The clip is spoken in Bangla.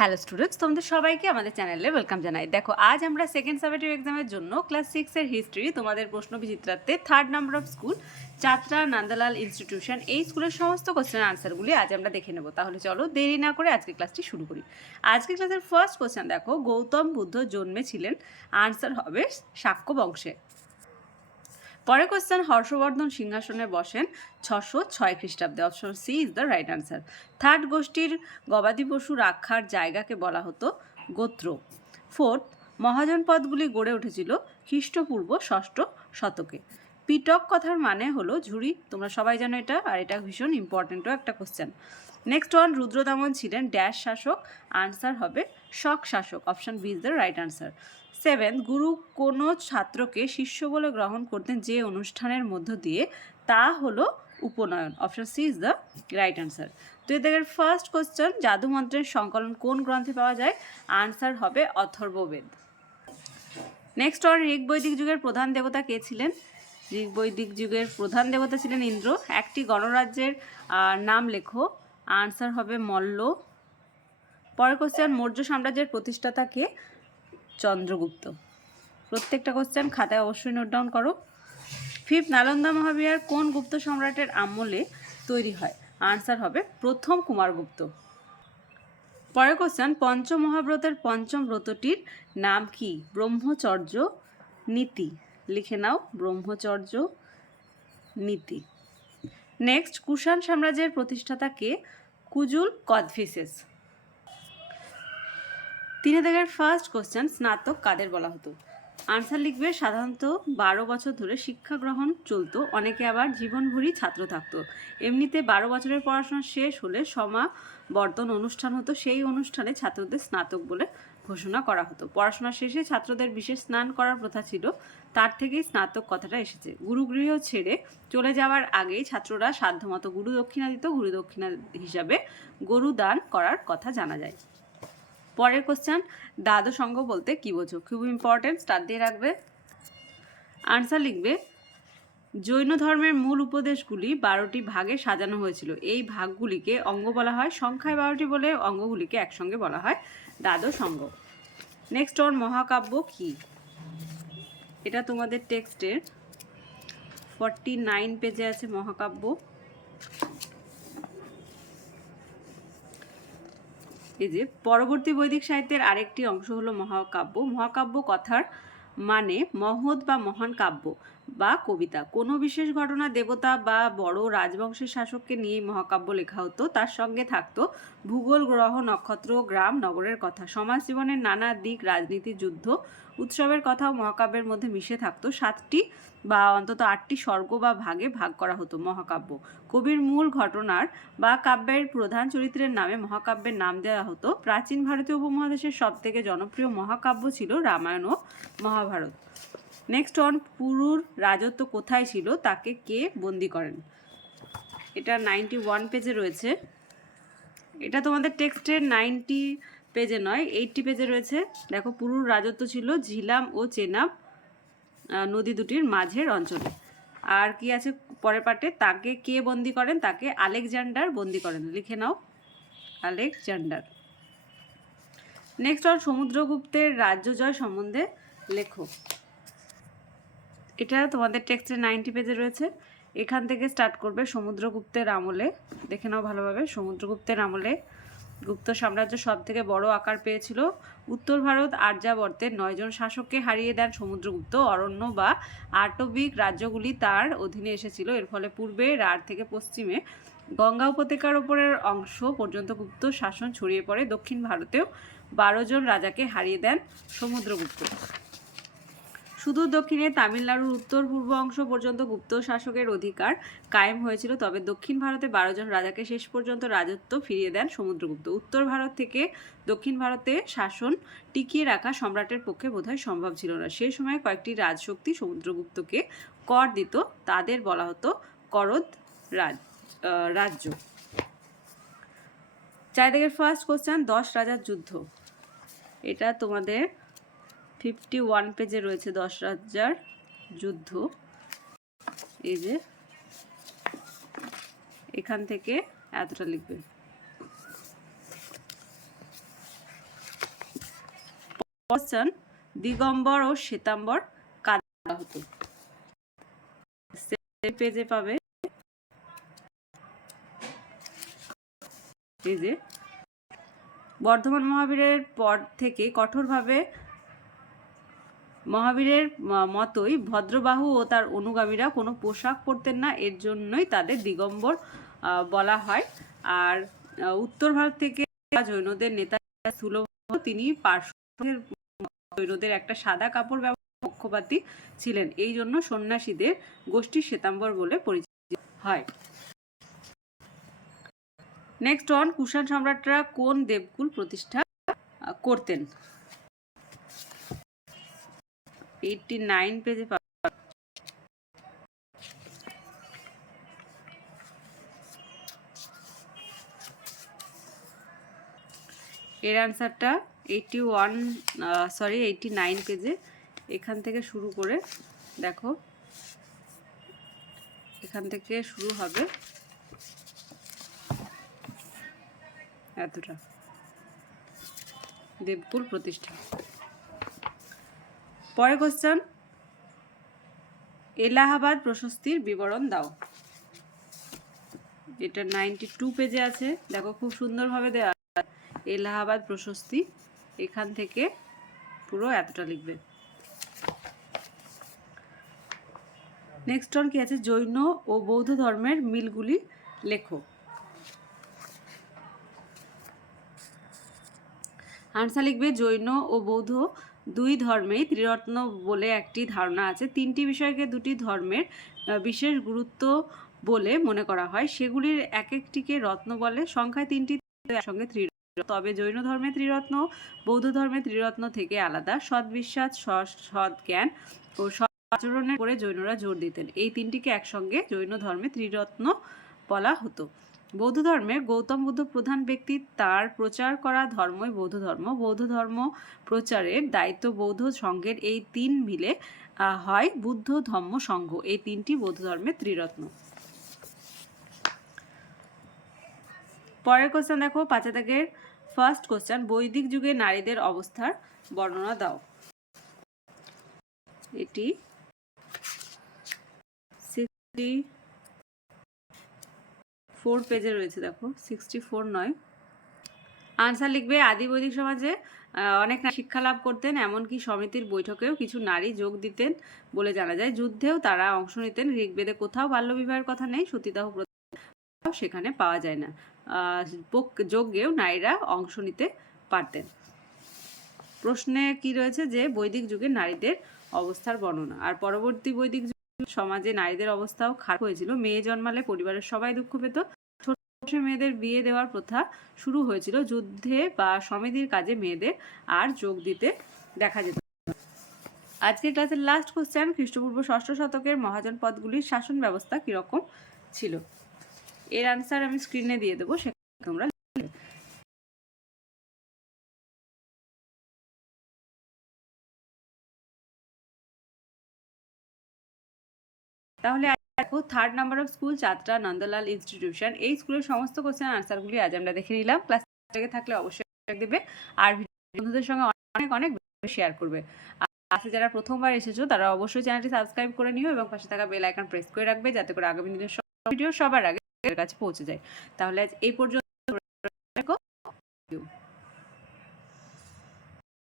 হ্যালো স্টুডেন্টস তোমাদের সবাইকে আমাদের চ্যানেলে ওয়েলকাম জানাই। দেখো, আজ আমরা সেকেন্ড সাবজেক্টিভ এক্সামের জন্য ক্লাস সিক্সের হিস্ট্রি তোমাদের প্রশ্ন বিচিত্রার্থে third number of school Chatra Nandalal institution এই স্কুলের সমস্ত কোশ্চেন আনসারগুলি আজ আমরা দেখে নেব। তাহলে চলো দেরি না করে আজকে ক্লাসটি শুরু করি। আজকে ক্লাসের ফার্স্ট কোশ্চেন দেখো, গৌতম বুদ্ধ জন্মেছিলেন আনসার হবে শাক্য বংশে। পরের কোশ্চেন হর্ষবর্ধন সিংহাসনে বসেন ছশো ছয় খ্রিস্টাব্দে। Option C is the right answer third গোষ্ঠীর গবাদি পশু রাখার জায়গাকে বলা হতো গোত্র। ফোর্থ মহাজন পদগুলি গড়ে উঠেছিল খ্রিস্টপূর্ব ষষ্ঠ শতকে। পিটক কথার মানে হলো ঝুড়ি। তোমরা সবাই জানো এটা, আর এটা ভীষণ ইম্পর্টেন্টও একটা কোশ্চেন নেক্সট ওয়ান রুদ্রদামন ছিলেন ড্যাশ শাসক। আনসার হবে শক শাসক। Option B is the right answer seven, গুরু কোনো ছাত্রকে শিষ্য বলে গ্রহণ করতেন যে অনুষ্ঠানের মধ্য দিয়ে, তা হলো উপনয়ন। Option C is the right answer. তো এদের ফার্স্ট কোশ্চেন, জাদুমন্ত্রের সংকলন কোন গ্রন্থে পাওয়া যায়? আনসার হবে অথর্ববেদ। নেক্সট অন ঋগ বৈদিক যুগের প্রধান দেবতা কে ছিলেন? ঋগ বৈদিক যুগের প্রধান দেবতা ছিলেন ইন্দ্র। একটি গণরাজ্যের নাম লেখো। আনসার হবে মল্ল। পরের কোশ্চেন, মৌর্য সাম্রাজ্যের প্রতিষ্ঠাতা কে? চন্দ্রগুপ্ত। প্রত্যেকটা কোশ্চেন খাতায় অবশ্যই নোট ডাউন করো। ফিফ নালন্দা মহাবিহার কোন গুপ্ত সম্রাটের আমলে তৈরি হয়? আনসার হবে প্রথম কুমারগুপ্ত পরের কোশ্চেন পঞ্চমহাব্রতের পঞ্চম ব্রতটির নাম কি? ব্রহ্মচর্য নীতি। লিখে নাও, ব্রহ্মচর্য নীতি। নেক্সট কুষাণ সাম্রাজ্যের প্রতিষ্ঠাতা কে? কুজুল কদফিসেস। তিনে দাগের ফার্স্ট কোশ্চেন স্নাতক কাদের বলা হতো? আনসার লিখবে সাধারণত বারো বছর ধরে শিক্ষা গ্রহণ চলতো, অনেকে আবার জীবনভরই ছাত্র থাকতো। এমনিতে বারো বছরের পড়াশোনা শেষ হলে সমাবর্তন অনুষ্ঠান হতো, সেই অনুষ্ঠানে ছাত্রদের স্নাতক বলে ঘোষণা করা হতো। পড়াশোনা শেষে ছাত্রদের বিশেষ স্নান করার প্রথা ছিল, তার থেকেই স্নাতক কথাটা এসেছে। গুরুগৃহ ছেড়ে চলে যাওয়ার আগেই ছাত্ররা সাধ্যমতো গুরু দক্ষিণা দিত গুরু দক্ষিণা হিসাবে গরু দান করার কথা জানা যায়। পরের কোশ্চেন দ্বাদশ অঙ্গ বলতে কি বোঝো? খুব ইম্পর্টেন্ট স্টার দিয়ে রাখবে। আনসার লিখবে, জৈন ধর্মের মূল উপদেশগুলি বারোটি ভাগে সাজানো হয়েছিল। এই ভাগগুলিকে অঙ্গ বলা হয়। সংখ্যায় বারোটি বলে অঙ্গগুলিকে একসঙ্গে বলা হয়। দ্বাদশ অঙ্গ। নেক্সট ওর মহাকাব্য কি? এটা তোমাদের টেক্সটের ফর্টি নাইন পেজে আছে মহাকাব্য। এই যে, পরবর্তী বৈদিক সাহিত্যের আরেকটি অংশ হলো মহাকাব্য। মহাকাব্য কথার মানে মহৎ বা মহান কাব্য বা কবিতা। কোনো বিশেষ ঘটনা দেবতা বা বড় রাজবংশের শাসককে নিয়ে মহাকাব্য লেখা হতো। তার সঙ্গে থাকতো ভূগোল, গ্রহ, নক্ষত্র, গ্রাম, নগরের কথা। সমাজ জীবনের নানা দিক, রাজনীতি, যুদ্ধ উৎসবের কথাও মহাকাব্যের মধ্যে মিশে থাকতো সাতটি বা অন্তত আটটি স্বর্গ বা ভাগে ভাগ করা হতো মহাকাব্য। কবির মূল ঘটনার বা কাব্যের প্রধান চরিত্রের নামে মহাকাব্যের নাম দেওয়া হতো। প্রাচীন ভারতীয় উপমহাদেশের সব থেকে জনপ্রিয় মহাকাব্য ছিল রামায়ণ ও মহাভারত। নেক্সট অন পুরুর রাজত্ব কোথায় ছিল? তাকে কে বন্দি করেন? এটা নাইনটি ওয়ান পেজে রয়েছে। এটা তোমাদের টেক্সটের নাইনটি পেজে নয় এইটটি পেজে রয়েছে। দেখো পুরুর রাজত্ব ছিল ঝিলাম ও চেনাব নদী দুটির মাঝের অঞ্চলে। আর কি আছে পরের পার্টে? তাকে কে বন্দি করেন? তাকে আলেকজান্ডার বন্দি করেন। লিখে নাও, আলেকজান্ডার। নেক্সট আর সমুদ্রগুপ্তের রাজ্য জয় সম্বন্ধে লেখো। এটা তোমাদের টেক্সটে নাইনটি পেজে রয়েছে। এখান থেকে স্টার্ট করবে সমুদ্রগুপ্তের আমলে। দেখে নাও ভালোভাবে, সমুদ্রগুপ্তের আমলে গুপ্ত সাম্রাজ্য সব থেকে বড় আকার পেয়েছিল উত্তর ভারত আর্যাবর্তের নয়জন শাসককে হারিয়ে দেন সমুদ্রগুপ্ত, অরণ্য বা আটবিক রাজ্যগুলি তার অধীনে এসেছিল। এর ফলে পূর্বে রাঢ় থেকে পশ্চিমে গঙ্গা উপত্যকার ওপরের অংশ পর্যন্ত গুপ্ত শাসন ছড়িয়ে পড়ে। দক্ষিণ ভারতেও বারো জন রাজাকে হারিয়ে দেন সমুদ্রগুপ্ত। সুদূর দক্ষিণে তামিলনাড়ুর উত্তর পূর্ব অংশ পর্যন্ত গুপ্ত শাসকের অধিকার কায়েম হয়েছিল, তবে দক্ষিণ ভারতে বারো জন রাজাকে শেষ পর্যন্ত রাজত্ব ফিরিয়ে দেন সমুদ্রগুপ্ত। উত্তর ভারত থেকে দক্ষিণ ভারতে শাসন টিকিয়ে রাখা সম্রাটের পক্ষে বোধহয় সম্ভব ছিল না। সেই সময় কয়েকটি রাজশক্তি সমুদ্রগুপ্তকে কর দিত, তাদের বলা হতো করদ রাজ রাজ্য। চারিদিকের ফার্স্ট কোশ্চেন, দশ রাজার যুদ্ধ। এটা তোমাদের ফিফটি ওয়ান পেজে রয়েছে দশ রাজার যুদ্ধ। এই যে, এখান থেকে এতটা লিখবে। কোশ্চেন, দিগম্বর ও শ্বেতাম্বর বলা হতো পেজে পাবে। এই যে, বর্ধমান মহাবীরের পর থেকে কঠোরভাবে মহাবীরের মতোই ভদ্রবাহু ও তার অনুগামীরা কোনো পোশাক পরতেন না, এর জন্যই তাদের দিগম্বর বলা হয়। আর উত্তর ভারত থেকে জৈনদের নেতা সুলভ তিনি পার্শ্বদের জৈনদের একটা সাদা কাপড় ব্যবহার পক্ষপাতী ছিলেন। এই জন্য সন্ন্যাসীদের গোষ্ঠী শ্বেতাম্বর বলে পরিচিত হয়। নেক্সট অন কুষাণ সম্রাটরা কোন দেবকুল প্রতিষ্ঠা করতেন? এইটটি নাইন পেজে এর অ্যান্সারটা eighty one sorry eighty nine পেজে এখান থেকে শুরু করে, দেখো, এখান থেকে শুরু হবে এতটা। দেবকুল প্রতিষ্ঠা। পরে কোশ্চেন এলাহাবাদ প্রশস্তির বিবরণ দাও। এটা নাইনটি টু পেজে আছে, দেখো খুব সুন্দরভাবে দেওয়া এলাহাবাদ প্রশস্তি, এখান থেকে পুরো এতটা লিখবে। নেক্সট অন কি আছে? জৈন ও বৌদ্ধ ধর্মের মিলগুলি লেখো। আনসার লিখবে জৈন ও বৌদ্ধ দুই ধর্মেই ত্রিরত্ন বলে একটি ধারণা আছে। তিনটি বিষয়কে দুটি ধর্মের বিশেষ গুরুত্ব বলে মনে করা হয়। সেগুলির এক একটিকে রত্ন বলে। সংখ্যায় তিনটি একসঙ্গে ত্রিরত্ন। তবে জৈন ধর্মে ত্রিরত্ন, বৌদ্ধ ধর্মে ত্রিরত্ন থেকে আলাদা। সৎ বিশ্বাস সৎ সৎ জ্ঞান ও সৎ আচরণের করে জৈনরা জোর দিতেন। এই তিনটিকে একসঙ্গে জৈন ধর্মে ত্রিরত্ন বলা হতো। বৌদ্ধ ধর্মে গৌতম বুদ্ধ প্রধান ব্যক্তি, তার প্রচার করা ধর্মই বৌদ্ধ ধর্ম। বৌদ্ধ ধর্ম প্রচারের দায়িত্ব বৌদ্ধ সংঘের এই তিন মিলে হয় বুদ্ধ ধম্ম সংঘ। এই তিনটি বৌদ্ধ ধর্মের ত্রিরত্ন। পরের কোশ্চেন দেখো পাঁচে দাগের ফার্স্ট কোশ্চেন বৈদিক যুগে নারীদের অবস্থার বর্ণনা দাও। এটি ফোর পেজে রয়েছে, দেখো সিক্সটি ফোর নয়। আনসার লিখবে আদি বৈদিক সমাজে অনেক শিক্ষা লাভ করতেন, এমনকি সমিতির বৈঠকেও কিছু নারী যোগ দিতেন বলে জানা যায়। যুদ্ধেও তারা অংশ নিতেন। ঋগ্বেদে কোথাও বাল্যবিবাহের কথা নেই, সতীদাহ প্রথা সেখানে পাওয়া যায় না। যজ্ঞেও নারীরা অংশ নিতে পারতেন। প্রশ্নে কি রয়েছে যে বৈদিক যুগে নারীদের অবস্থার বর্ণনা? আর পরবর্তী বৈদিক সমাজে নারীদের অবস্থাও খারাপ হয়েছিল। মেয়ে জন্মালে পরিবারের সবাই দুঃখ পেত। মেয়েদের বিয়ে দেওয়ার প্রথা শুরু হয়েছিল। যুদ্ধে বা সমিতির কাজে মেয়েদের আর যোগ দিতে দেখা যেত আজকের ক্লাসের লাস্ট কোশ্চেন খ্রিস্টপূর্ব ষষ্ঠ শতকের মহাজন পদগুলির শাসন ব্যবস্থা কীরকম ছিল? এর আনসার আমি স্ক্রিনে দিয়ে দেবো, সেখানে তোমরা তাহলে দেখো third number of school Chatra Nandalal institution এই স্কুলের সমস্ত কোশ্চেন আনসারগুলি আজ আমরা দেখে নিলাম। ক্লাস থেকে থাকলে অবশ্যই দেবে। আর বন্ধুদের সঙ্গে অনেক অনেক শেয়ার করবে। আর যারা প্রথমবার এসেছ, তারা অবশ্যই চ্যানেলটি সাবস্ক্রাইব করে নিও এবং পাশে থাকা বেল আইকন প্রেস করে রাখবে যাতে করে আগামী দিনের সব ভিডিও সবার আগে কাছে পৌঁছে যায়। তাহলে আজ এই পর্যন্ত